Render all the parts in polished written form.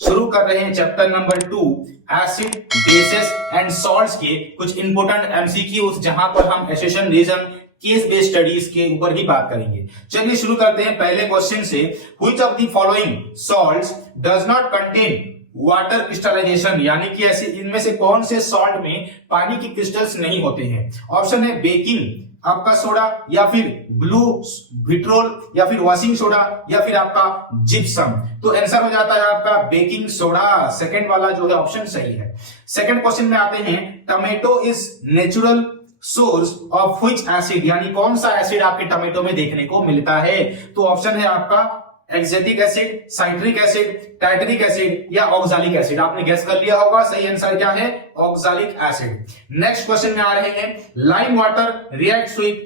शुरू कर रहे हैं chapter number 2 acid bases and salts के कुछ इंपोर्टेंट एमसीक्यूज, जहां पर हम assertion reason case based studies के ऊपर ही बात करेंगे। चलिए शुरू करते हैं पहले क्वेश्चन से। Which of the following salts does not contain water crystallisation, यानी कि ऐसे इनमें से कौन से सॉल्ट में पानी की क्रिस्टल्स नहीं होते हैं। ऑप्शन है बेकिंग आपका सोडा, या फिर ब्लू विट्रोल, या फिर वॉशिंग सोडा, या फिर आपका जिप्सम। तो आंसर हो जाता है आपका बेकिंग सोडा। सेकंड वाला जो है ऑप्शन सही है। सेकंड क्वेश्चन में आते हैं, tomato is natural source of which acid, यानी कौन सा एसिड आपके टमेटो में देखने को मिलता है। तो ऑप्शन है आपका एक्जेटिक एसिड, साइट्रिक एसिड, टाइट्रिक एसिड या ऑक्सालिक एसिड। आपने गेस कर लिया होगा, सही आंसर क्या है, ऑक्सालिक एसिड। नेक्स्ट क्वेश्चन में आ रहे हैं, lime water reacts with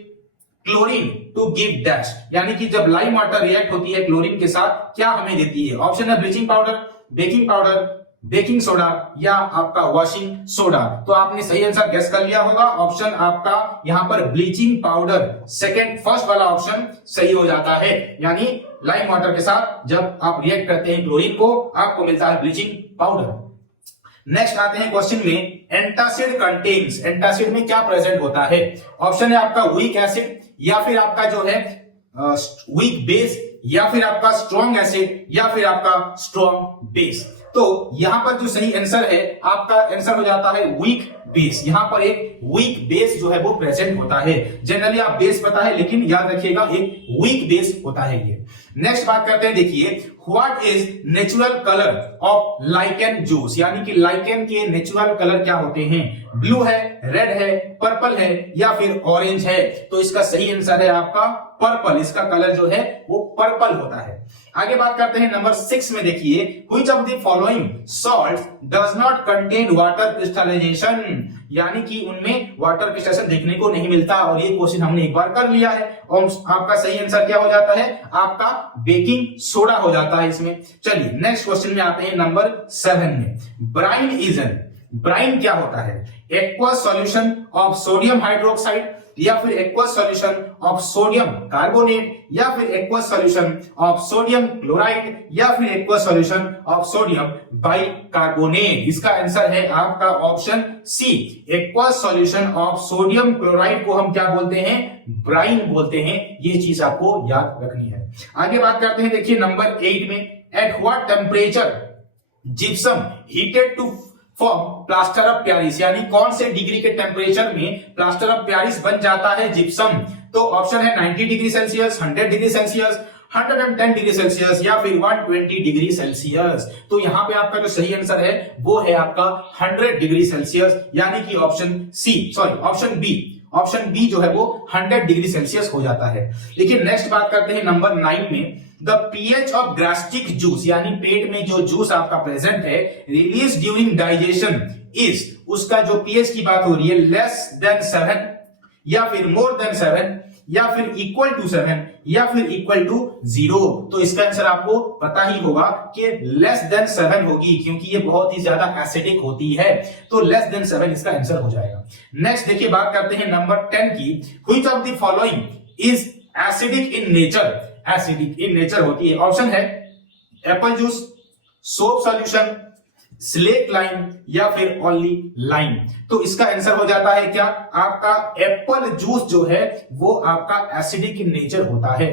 chlorine to give dash, यानी कि जब लाइम वाटर रिएक्ट होती है क्लोरीन के साथ, क्या हमें देती है। ऑप्शन है bleaching powder, baking powder, baking soda या आपका वॉशिंग सोडा। तो आपने सही आंसर गेस कर लिया होगा, ऑप्शन आपका यहां पर ब्लीचिंग पाउडर, सेकंड फर्स्ट वाला ऑप्शन सही हो जाता है। यानी लाइम वाटर के साथ जब आप रिएक्ट करते हैं क्लोरीन को, आपको मिलता है ब्लीचिंग पाउडर। नेक्स्ट आते हैं क्वेश्चन में, एंटासिड कंटेन्स, एंटासिड में क्या प्रेजेंट होता है। ऑप्शन है आपका वीक एसिड, या फिर आपका जो है वीक बेस, या फिर आपका स्ट्रॉन्ग एसिड, या फिर आपका स्ट्रॉन्ग बेस। तो यहां पर जो सही आंसर है आपका आंसर हो जाता है वीक बेस। यहां पर एक वीक बेस जो है वो प्रेजेंट होता है। जनरली आप बेस पता है, लेकिन याद रखिएगा एक वीक बेस होता है ये। नेक्स्ट बात करते हैं, देखिए what is natural colour of lichen juice, यानी कि लाइकेन के नेचुरल कलर क्या होते हैं। ब्लू है, रेड है, पर्पल है या फिर ऑरेंज है। तो इसका सही आंसर है आपका पर्पल। इसका कलर जो है वो पर्पल होता है। आगे बात करते हैं नंबर 6 में, देखिए which of the following salts does not contain water crystallisation, यानी कि उनमें वाटर क्रिस्टलाइजेशन देखने को नहीं मिलता। और ये क्वेश्चन हमने एक बार कर लिया है, और आपका सही आंसर क्या हो जाता है, आपका बेकिंग सोडा हो जाता है इसमें। चलिए नेक्स्ट क्वेश्चन में आते हैं नंबर 7 में, ब्राइन इज एन, ब्राइन क्या होता है, aqueous solution of sodium hydroxide, या फिर aqueous solution of sodium carbonate, या फिर aqueous solution of sodium chloride, या फिर aqueous solution of sodium bicarbonate. इसका आंसर है आपका option C, aqueous solution of sodium chloride को हम क्या बोलते हैं, ब्राइन बोलते हैं। ये चीज आपको याद रखनी है। आगे बात करते हैं, देखिए नंबर 8 में, at what temperature gypsum heated to form plaster of Paris, यानी कौन से डिग्री के टेम्परेचर में प्लास्टर ऑफ पेरिस बन जाता है जिप्सम। तो ऑप्शन है 90 degree Celsius, 100 degree Celsius, 110 degree Celsius या फिर 120 डिग्री सेल्सियस। तो यहां पे आपका जो सही आंसर है वो है आपका 100 डिग्री सेल्सियस, यानी कि ऑप्शन ऑप्शन बी जो है वो 100 डिग्री सेल्सियस हो जाता है। लेकिन नेक्स्ट बात करते हैं नंबर 9 में, the pH of gastric juice, यानी पेट में जो जूस आपका प्रेजेंट है रिलीज ड्यूरिंग डाइजेशन इज, उसका जो पीएच की बात हो रही है, लेस देन 7 या फिर मोर देन 7 या फिर इक्वल टू 7 या फिर इक्वल टू 0। तो इसका आंसर आपको पता ही होगा कि लेस देन 7 होगी, क्योंकि ये बहुत ही ज्यादा एसिडिक होती है। तो लेस देन 7 इसका आंसर हो जाएगा। नेक्स्ट देखिए बात करते हैं नंबर 10 की, which of the following is acidic in nature, acidic in nature होती है। ऑप्शन है Apple juice, soap solution, slate lime या फिर ओनली लाइम। तो इसका आंसर हो जाता है क्या, आपका एप्पल जूस जो है वो आपका एसिडिक इन नेचर होता है।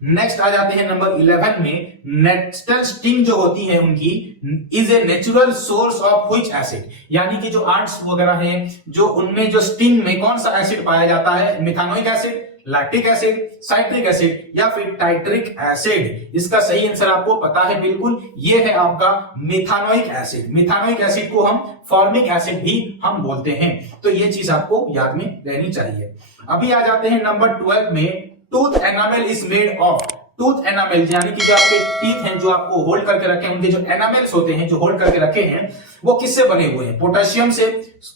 नेक्स्ट आ जाते हैं नंबर 11 में, नेस्टल स्टिंग जो होती है उनकी is a natural source of which acid, यानी कि जो आर्ट्स वगैरह हैं जो उनमें जो स्टिंग में कौन सा एसिड पाया जाता है, methanoic acid, lactic acid, citric acid या फिर टाइट्रिक एसिड। इसका सही आंसर आपको पता है बिल्कुल, ये है आपका मिथानोइक एसिड। मिथानोइक एसिड को हम फॉर्मिक एसिड भी हम बोलते हैं। तो ये चीज आपको याद में रहनी चाहिए। अभी आ जाते हैं नंबर 12 में, tooth enamel is made of, tooth enamel यानी कि जो आपके टीथ हैं जो आपको होल्ड करके रखे हैं, उनके जो एनामेल्स होते हैं जो होल्ड करके रखे हैं, वो किससे बने हुए हैं, पोटेशियम से,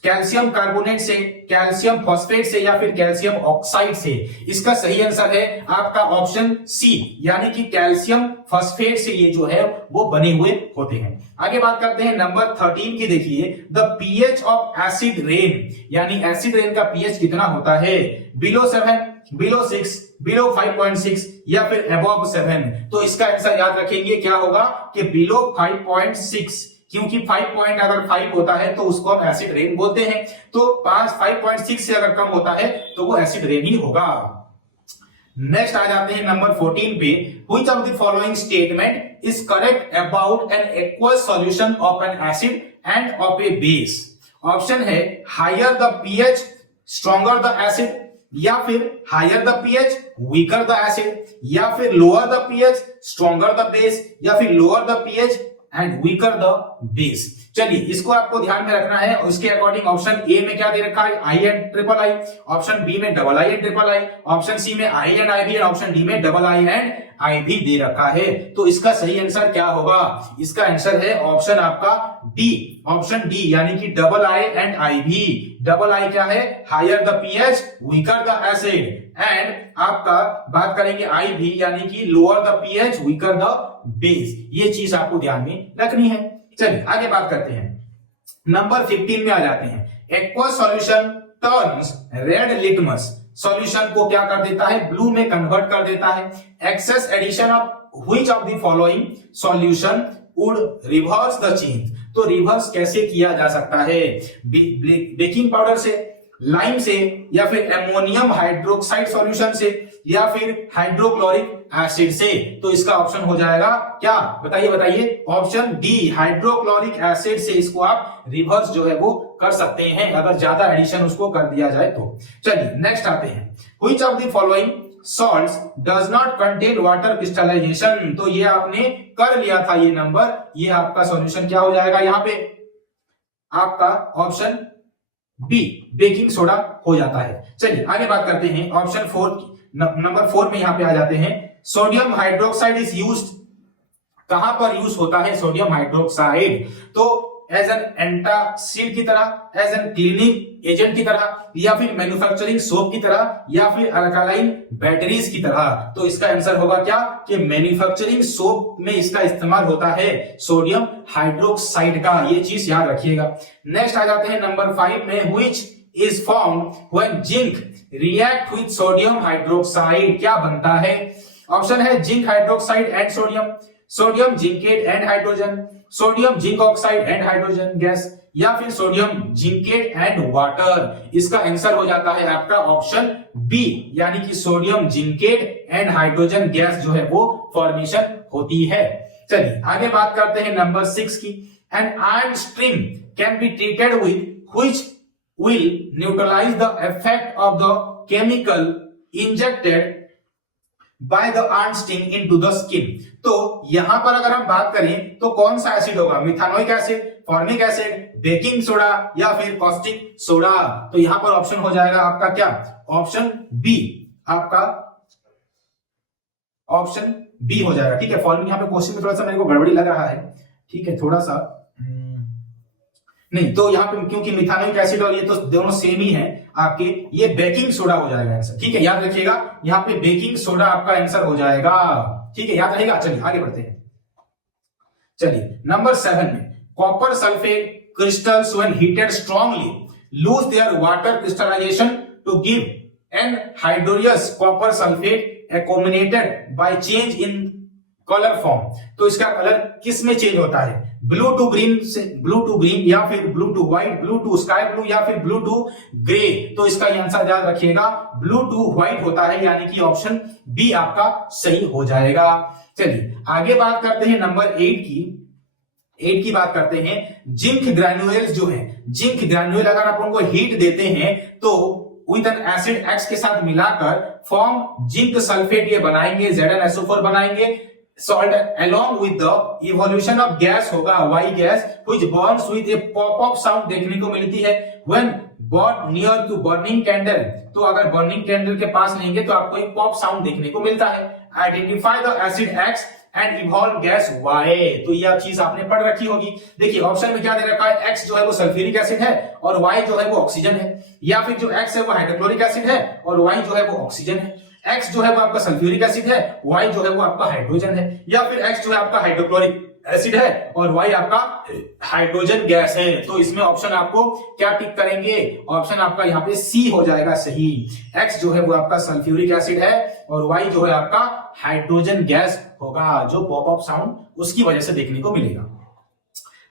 कैल्शियम कार्बोनेट से, कैल्शियम फॉस्फेट से या फिर कैल्शियम ऑक्साइड से। इसका सही आंसर है आपका ऑप्शन सी, यानी कि कैल्शियम फॉस्फेट से ये जो है वो बने हुए होते हैं। आगे बात करते हैं नंबर 13 की, देखिए the pH of acid rain, यानी एसिड रेन का पीएच कितना होता है, बिलो 7, बिलो 6, बिलो 5.6 या फिर अबव 7। तो इसका आंसर याद रखेंगे क्या होगा कि बिलो 5.6, क्योंकि 5 पॉइंट अगर 5 होता है तो उसको हम एसिड रेन बोलते हैं। तो 5.6 से अगर कम होता है तो वो एसिड रेन ही होगा। नेक्स्ट आ जाते हैं नंबर 14 पे। Which of the following statement is correct about an aqueous solution of an acid and of a base? Option है higher the pH stronger the acid, या फिर higher the pH weaker the acid, या फिर lower the pH stronger the base, या फिर lower the pH and weaker the base. चलिए इसको आपको ध्यान में रखना है। उसके अकॉर्डिंग ऑप्शन ए में क्या दे रखा है, I and triple I, option B में double I and triple I, option C में आई एंड आई भी, ऑप्शन डी में डबल आई एंड आई भी दे रखा है। तो इसका सही आंसर क्या होगा? इसका आंसर है ऑप्शन आपका डी, ऑप्शन डी, यानी कि डबल आई एंड आई भी। डबल आई क्या है, higher the pH weaker the acid, and आपका बात करेंगे आई भी, यानी कि lower the pH weaker the base. ये चीज आपको ध्यान में रखनी है। चलिए आगे बात करते हैं। नंबर 15 में आ जाते हैं। Aqueous solution turns red litmus solution को क्या कर देता है, ब्लू में कन्वर्ट कर देता है। Excess addition of which of the following solution would reverse the change? तो रिवर्स कैसे किया जा सकता है? बेकिंग पाउडर से, लाइम से, या फिर एमोनियम हाइड्रोक्साइड सॉल्यूशन से, या फिर हाइड्रोक्लोरिक एसिड से। तो इसका ऑप्शन हो जाएगा क्या, बताइए बताइए? ऑप्शन डी, हाइड्रोक्लोरिक एसिड से इसको आप रिवर्स जो है वो कर सकते हैं, अगर ज्यादा एडिशन उसको कर दिया जाए तो। चलिए नेक्स्ट आते हैं। Which of the following salts does not contain water crystallisation? तो ये आपने कर लिया था ये नंबर, ये आपका सॉल्यूशन क्या हो जाएगा यहाँ पे, आपका ऑप्शन बी, बेकिंग सोडा हो जाता है। चलिए आगे बात करते हैं। ऑप्शन 4 नंबर 4 में यहां पे आ जाते हैं। सोडियम हाइड्रोक्साइड इज यूज्ड, कहां पर यूज होता है सोडियम हाइड्रोक्साइड? तो एज एन एंटासिड की तरह, एज एन क्लीनिंग एजेंट की तरह, या फिर मैन्युफैक्चरिंग सोप की तरह, या फिर अल्कालाइन बैटरीज की तरह। तो इसका आंसर होगा क्या कि मैन्युफैक्चरिंग सोप में इसका इस्तेमाल होता है सोडियम हाइड्रोक्साइड का। ये चीज याद रखिएगा। नेक्स्ट आ जाते हैं नंबर 5 में। Which is found when zinc react with sodium hydroxide? क्या बनता है? ऑप्शन है zinc hydroxide and sodium, sodium zincate and hydrogen, sodium zinc oxide and hydrogen gas, या फिर सोडियम जिंकेट एंड वाटर। इसका आंसर हो जाता है आपका ऑप्शन बी, यानी कि sodium zincate and hydrogen gas जो है वो फॉर्मेशन होती है। चलिए आगे बात करते हैं नंबर 6 की। An iron string can be treated with which will neutralise the effect of the chemical injected by the iron sting into the skin? तो यहां पर अगर हम बात करें तो कौन सा एसिड होगा, methanoic acid, formic acid, baking soda, या फिर कॉस्टिक सोडा? तो यहां पर ऑप्शन हो जाएगा आपका क्या, ऑप्शन बी, आपका ऑप्शन बी हो जाएगा। ठीक है, फॉर्मिक यहां पे क्वेश्चन में थोड़ा सा मेरे को गड़बड़ी लग रहा है, ठीक है, थोड़ा सा नहीं, तो यहाँ पे क्योंकि मिथानोइक एसिड और ये तो दोनों सेम ही हैं आपके, ये बेकिंग सोडा हो जाएगा आंसर। ठीक है, याद रखिएगा यहाँ पे बेकिंग सोडा आपका आंसर हो जाएगा। ठीक है, याद रहेगा। चलिए आगे बढ़ते हैं। चलिए नंबर 7 में। Copper sulphate crystals when heated strongly lose their water crystallization to give anhydrous copper sulphate accompanied by change in colour form. तो इसका कलर किस में चेंज होता है, ब्लू टू ग्रीन से, ब्लू टू ग्रीन, या फिर blue to white, blue to sky blue, या फिर ब्लू टू ग्रे? तो इसका आंसर याद रखिएगा ब्लू टू व्हाइट होता है, यानी कि ऑप्शन बी आपका सही हो जाएगा। चलिए आगे बात करते हैं नंबर 8 की बात करते हैं। जिंक ग्रैन्युअल्स जो है, जिंक ग्रैन्युअल अगर आप उनको हीट देते हैं तो विद एन एसिड X के साथ मिलाकर फॉर्म जिंक सल्फेट ये बनाएंगे, ZnSO4 बनाएंगे। Salt along with the evolution of gas होगा Y gas, which burns with a pop-up sound देखने को मिलती है when brought near to burning candle। तो अगर बर्निंग कैंडल के पास लेंगे तो आपको एक पॉप साउंड देखने को मिलता है। Identify the acid X and evolve gas Y। तो यह चीज आपने पढ़ रखी होगी। देखिए ऑप्शन में क्या दे रखा है, X जो है वो सल्फ्यूरिक एसिड है और Y जो है वो ऑक्सीजन है, या फिर जो X है वो हाइड्रोक्लोरिक एसिड है और Y जो है वो ऑक्सीजन है। X जो है वो आपका सल्फ्यूरिक एसिड है, Y जो है वो आपका हाइड्रोजन है, या फिर X जो है आपका हाइड्रोक्लोरिक एसिड है और Y आपका हाइड्रोजन गैस है। तो इसमें ऑप्शन आपको क्या टिक करेंगे, ऑप्शन आपका यहाँ पे सी हो जाएगा सही। X जो है वो आपका सल्फ्यूरिक एसिड है और Y जो है आपका हाइड्रोजन गैस होगा, जो पॉप अप साउंड उसकी वजह से देखने को मिलेगा।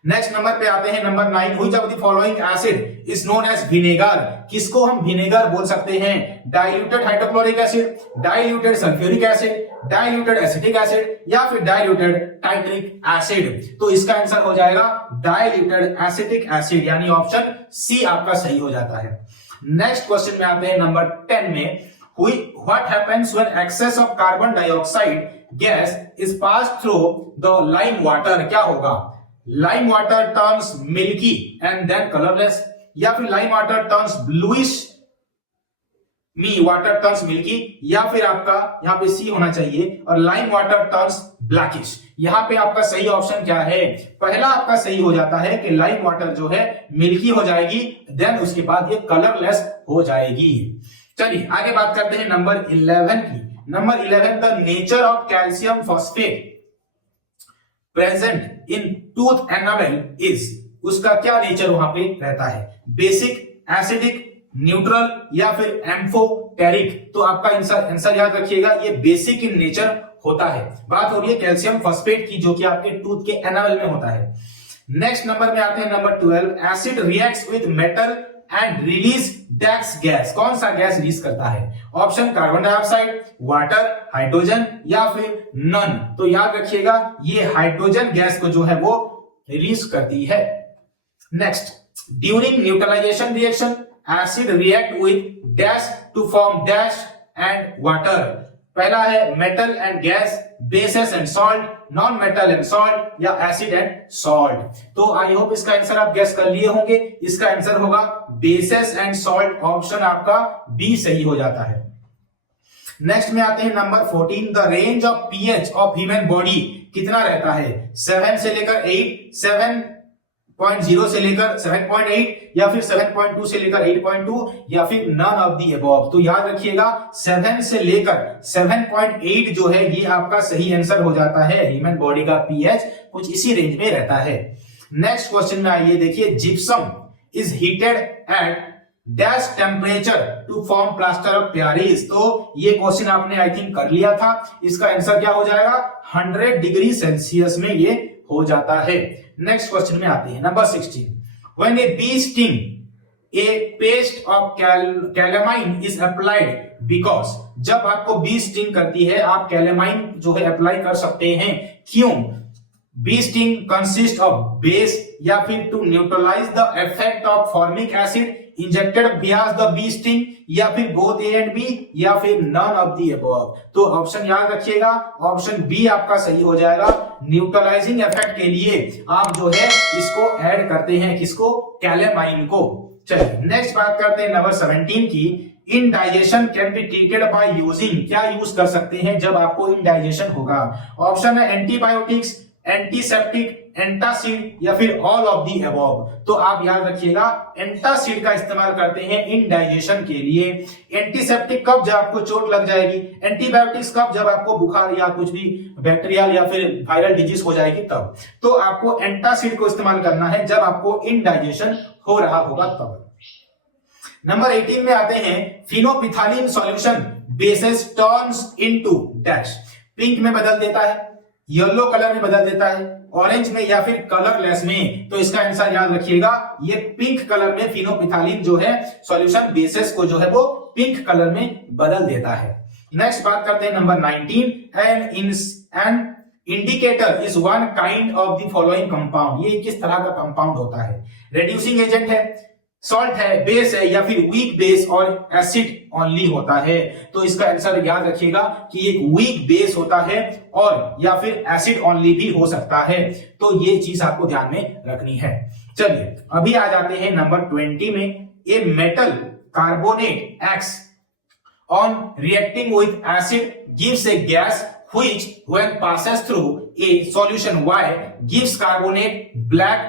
नेक्स्ट नंबर पे आते हैं, number 9, which of the following acid is known as vinegar. किसको हम विनेगर बोल सकते हैं, diluted hydrochloric acid, diluted sulphuric acid, diluted acetic acid या फिर डाइल्यूटेड टाइट्रिक एसिड। तो इसका आंसर हो जाएगा डाइल्यूटेड एसिटिक एसिड, यानी ऑप्शन सी आपका सही हो जाता है। नेक्स्ट क्वेश्चन में आते हैं नंबर 10 में, what happens when excess of carbon dioxide gas is passed through the lime water। क्या होगा, lime water turns milky and then colourless, या फिर lime water turns bluish water turns milky, या फिर आपका यहां पे सी होना चाहिए और लाइम वाटर टर्न्स ब्लैकिश। यहां पे आपका सही ऑप्शन क्या है, पहला आपका सही हो जाता है कि लाइम वाटर जो है मिल्की हो जाएगी, देन उसके बाद ये कलरलेस हो जाएगी। चलिए आगे बात करते हैं नंबर 11 की। Number 11, the nature of calcium phosphate present in tooth enamel is, उसका क्या नेचर वहां पे रहता है, बेसिक, एसिडिक, न्यूट्रल या फिर एम्फोटेरिक। तो आपका आंसर याद रखिएगा, ये बेसिक इन नेचर होता है। बात हो रही है कैल्शियम फॉस्फेट की, जो कि आपके टूथ के एनामेल में होता है। नेक्स्ट नंबर में आते हैं number 12, acid reacts with metal and release dash gas. कौन सा गैस रिलीज करता है, option carbon dioxide, water, hydrogen या फिर नन। तो याद रखिएगा ये हाइड्रोजन गैस को जो है वो रिलीज करती है। Next, during neutralization reaction acid react with dash to form dash and water. पहला है metal and gas, bases and salt, non metal and salt या एसिड एंड सॉल्ट। तो आई होप इसका आंसर आप गेस कर लिए होंगे। इसका आंसर होगा बेसेस एंड सॉल्ट, ऑप्शन आपका बी सही हो जाता है। नेक्स्ट में आते हैं number 14, the range of pH of human body कितना रहता है, 7 से लेकर 8, 7.0 से लेकर 7.8 या फिर 7.2 से लेकर 8.2 या फिर नन ऑफ दी अबव। तो याद रखिएगा 7 से लेकर 7.8 जो है ये आपका सही आंसर हो जाता है। ह्यूमन बॉडी का पीएच कुछ इसी रेंज में रहता है। नेक्स्ट क्वेश्चन में आइए, देखिए gypsum is heated at dash temperature to form plaster of Paris. तो ये क्वेश्चन आपने आई थिंक कर लिया था। इसका आंसर क्या हो जाएगा, 100 डिग्री सेल्सियस में ये हो जाता है। नेक्स्ट क्वेश्चन में आते हैं number 16, when a bee sting a paste of calamine is applied because. जब आपको बी स्टिंग करती है आप कैलेमाइन जो है अप्लाई कर सकते हैं, क्यों, bee sting consist of base या फिर to neutralize the effect of formic acid injected via the bee sting या फिर बोथ ए एंड बी या फिर नन ऑफ दी अबव। तो ऑप्शन याद रखिएगा, ऑप्शन बी आपका सही हो जाएगा। न्यूट्रलाइजिंग इफेक्ट के लिए आप जो है इसको ऐड करते हैं, किसको, कैलेमाइन को। चलिए नेक्स्ट बात करते हैं नंबर 17 की, indigestion can be treated by using. क्या यूज कर सकते हैं जब आपको इनडाइजेशन होगा, ऑप्शन है एंटीबायोटिक्स, एंटीसेप्टिक, एंटासिड या फिर ऑल ऑफ दी अबव। तो आप याद रखिएगा एंटासिड का इस्तेमाल करते हैं इनडाइजेशन के लिए, एंटीसेप्टिक कब, जब आपको चोट लग जाएगी, एंटीबायोटिक्स कब, जब आपको बुखार या कुछ भी बैक्टीरियल या फिर वायरल डिजीज हो जाएगी तब। तो आपको एंटासिड को इस्तेमाल करना है जब आपको इनडाइजेशन हो रहा होगा तब। नंबर 18 में आते हैं, phenolphthalein solution bases turns into dash. Pink में बदल देता है, येलो कलर में बदल देता है, ऑरेंज में या फिर कलरलेस में। तो इसका आंसर याद रखिएगा, ये पिंक कलर में फिनोपिथालिन जो है सॉल्यूशन बेसिस को जो है वो पिंक कलर में बदल देता है। नेक्स्ट बात करते हैं number 19, an indicator is one kind of the following compound. ये किस तरह का कंपाउंड होता है, रेड्यूसिंग एजेंट है, सॉल्ट है, बेस है या फिर वीक बेस और एसिड ओनली होता है। तो इसका आंसर याद रखिएगा कि एक वीक बेस होता है और या फिर एसिड ओनली भी हो सकता है। तो ये चीज आपको ध्यान में रखनी है। चलिए अभी आ जाते हैं नंबर 20 में, a metal carbonate x on reacting with acid gives A gas which when passes through a solution Y gives carbonate black,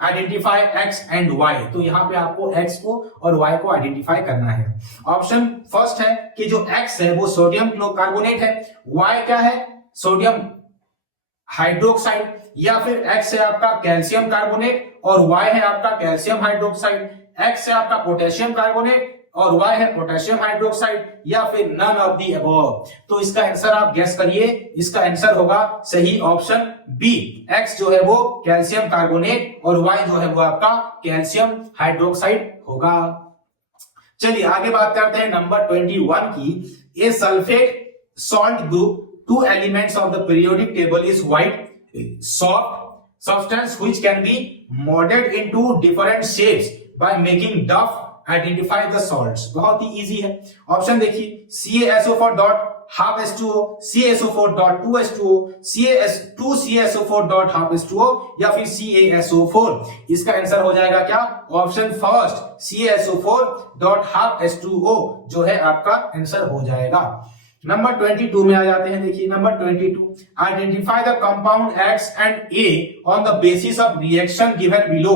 identify X and Y। तो यहां पे आपको X को और Y को आइडेंटिफाई करना है। ऑप्शन फर्स्ट है कि जो X है वो सोडियम कार्बोनेट है, Y क्या है, सोडियम हाइड्रोक्साइड, या फिर X है आपका कैल्शियम कार्बोनेट और Y है आपका कैल्शियम हाइड्रोक्साइड, X है आपका पोटेशियम कार्बोनेट और Y है पोटेशियम हाइड्रोक्साइड, या फिर नन ऑफ दी अबव। तो इसका आंसर आप गेस करिए, इसका आंसर होगा सही ऑप्शन बी। X जो है वो कैल्शियम कार्बोनेट और Y जो है वो आपका कैल्शियम हाइड्रोक्साइड होगा। चलिए आगे बात करते हैं नंबर 21 की। A sulphate salt group 2 elements of the periodic table is white soft substance which can be molded into different shapes by making duff. Identify the salts। बहुत ही इजी है। ऑप्शन देखिए, CaSO4 dot half H2O, CaSO4 dot 2H2O, CaS2CaSO4 dot half H2O, या फिर CaSO4। इसका answer हो जाएगा क्या? Option first, CaSO4 dot half H2O जो है आपका आंसर हो जाएगा। नंबर 22 में आ जाते हैं। देखिए number 22, identify the compound X and A on the basis of reaction given below.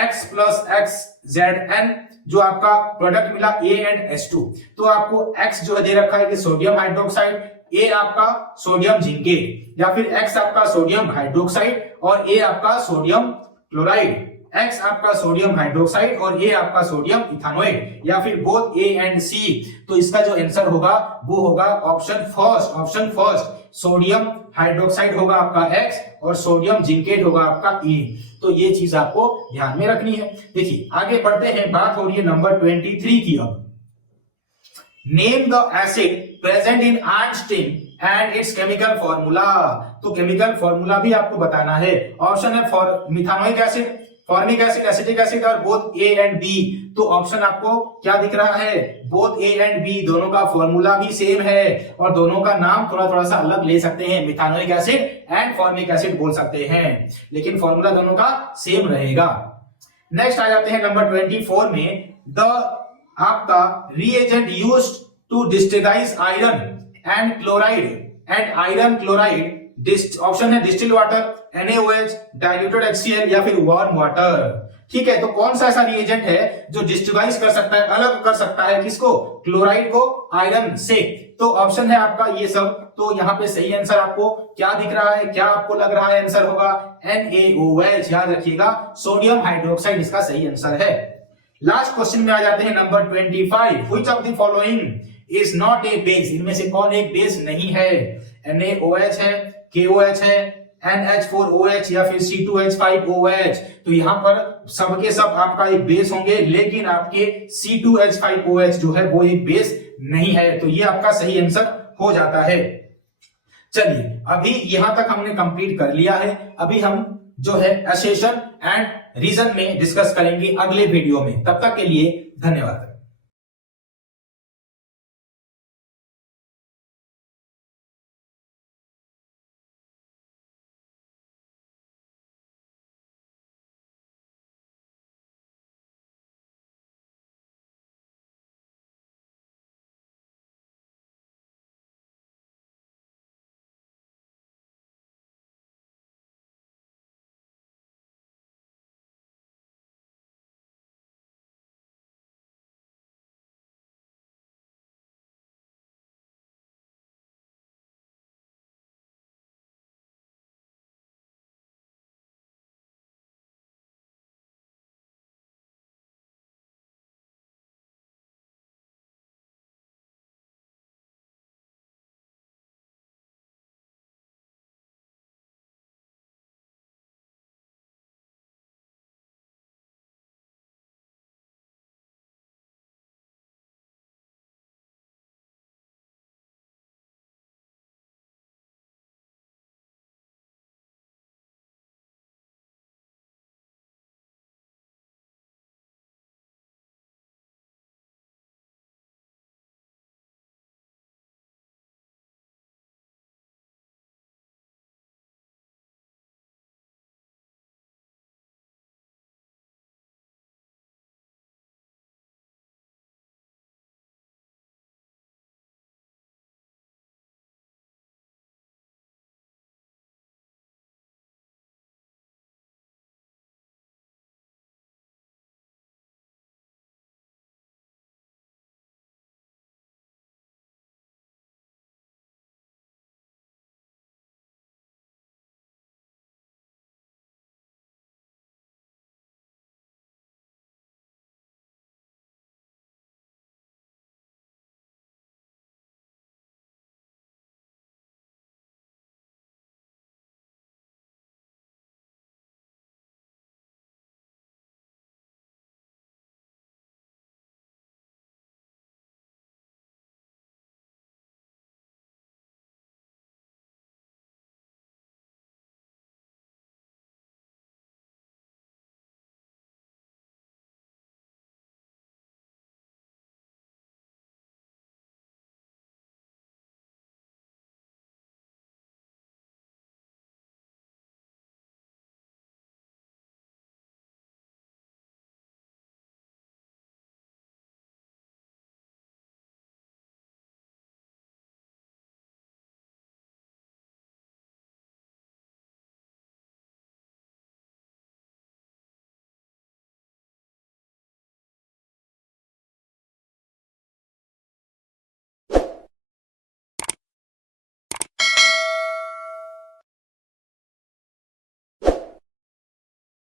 X plus XZN जो आपका प्रोडक्ट मिला A एंड H2, तो आपको X जो है दे रखा है कि सोडियम हाइड्रोक्साइड, A आपका सोडियम जिंकेट, या फिर X आपका सोडियम हाइड्रोक्साइड और A आपका सोडियम क्लोराइड, X आपका सोडियम हाइड्रोक्साइड और A आपका सोडियम इथानोएट, या फिर बोथ A एंड C। तो इसका जो आंसर होगा वो होगा ऑप्शन फर्स्ट सोडियम हाइड्रोक्साइड होगा आपका X और सोडियम जिंकेट होगा आपका A। तो ये चीज आपको ध्यान में रखनी है। देखिए आगे बढ़ते हैं, बात हो रही है नंबर 23 की। अब name the acid present in iron and its chemical formula. तो केमिकल फॉर्मूला भी आपको बताना है। ऑप्शन है for methanoic acid, formic acid, acetic acid और बोथ A एंड B। तो ऑप्शन आपको क्या दिख रहा है? बोथ A एंड B, दोनों का फॉर्मूला भी सेम है और दोनों का नाम थोड़ा थोड़ा सा अलग ले सकते हैं। मिथानोइक एसिड एंड फॉर्मिक एसिड बोल सकते हैं, लेकिन फॉर्मूला दोनों का सेम रहेगा। नेक्स्ट आ जाते हैं नंबर 24 में। द आपका reagent used to distillise iron and chloride and iron chloride. Option है distil water, NaOH, diluted HCl या फिर वार्म वाटर। ठीक है, तो कौन सा ऐसा रिएजेंट है जो डिस्टिलाइज कर सकता है, अलग कर सकता है किसको? क्लोराइड को आयरन से। तो ऑप्शन है आपका ये सब। तो यहाँ पे सही आंसर आपको क्या दिख रहा है, क्या आपको लग रहा है आंसर होगा? NaOH। याद रखिएगा, सोडियम हाइड्रोक्साइड इसका सही आंसर है। लास्ट क्वेश्चन में आ जाते हैं number 25। Which of the following is not a base. इनमें से कौन एक बेस नहीं है? NaOH है, KOH है, NH4OH या फिर C2H5OH। तो यहां पर सबके सब आपका एक बेस होंगे, लेकिन आपके C2H5OH जो है वो एक बेस नहीं है। तो ये आपका सही आंसर हो जाता है। चलिए अभी यहां तक हमने कंप्लीट कर लिया है। अभी हम जो है एसेशन एंड रीजन में डिस्कस करेंगे अगले वीडियो में। तब तक के लिए धन्यवाद।